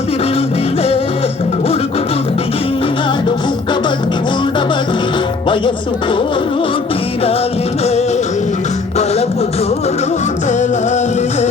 కుదిరిందిలే ఉడుకు పుట్టి ఇన్నాడు బుక్కబట్టి ఉండబట్టి వయస్సు పోరు తీరాలిలే వలపు జోరు తెలాలిలే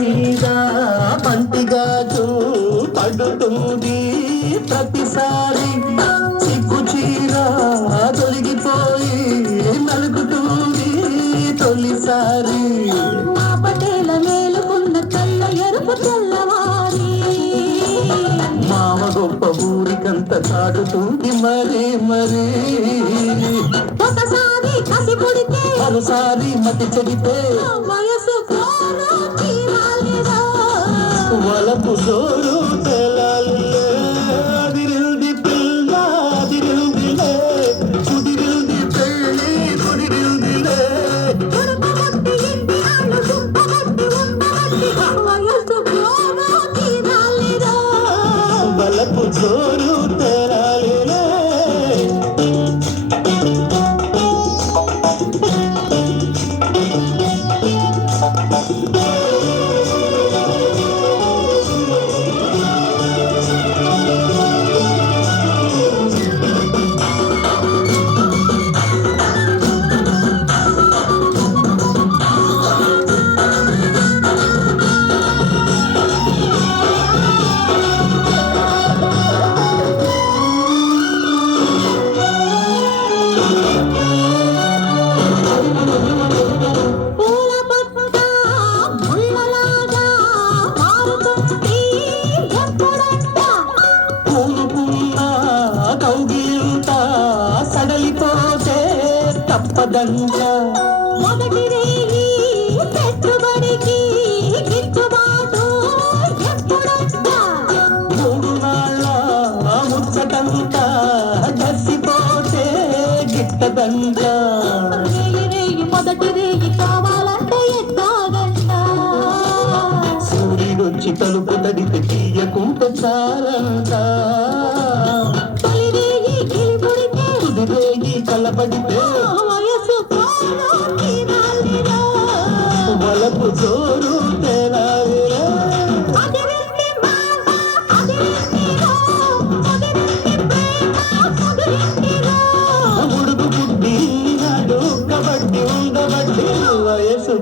మీద పంటిగాజు పడుతుంది ప్రతిసారి సిగ్గు చీర తొలగిపోయి నలుగుతుంది తొలిసారి మా పటేల మేలుకున్న కళ్ళ ఎరుపు తెల్లవారి మామ గొప్ప ఊరికంత చాటుతుంది మరి మరి ఒకసారి కసి పుడితే మరోసారి మతి చెడితే వయసు వలపు జోరు తెలాలిలే అదిరిల్ది పిల్ల అదిరిల్దిలే కుదిరిల్ది పెళ్ళి కుదిరిల్దిలే వలపు జోరు తెలాలిలే తప్పదంట మొదటి రేగి పెట్టుబడికి గిట్టుబాటు ఎప్పుడంట మూడు నాళ్ళ ముచ్చటంట దసిపోతే గిట్టదంట రేగి మొదటి రేగి కావాలంటే ఎట్టాగంట సూర్యుడొచ్చి తలుపు తడితే తీయకుంటే చాలంట తొలి రేగి గిలిపుడితే తుది రేగి కలబడితే వలపు జోరు తెలాలిలే ఉడుకు పుట్టి నాడు కబడ్డీ ఉండబట్టి వయసు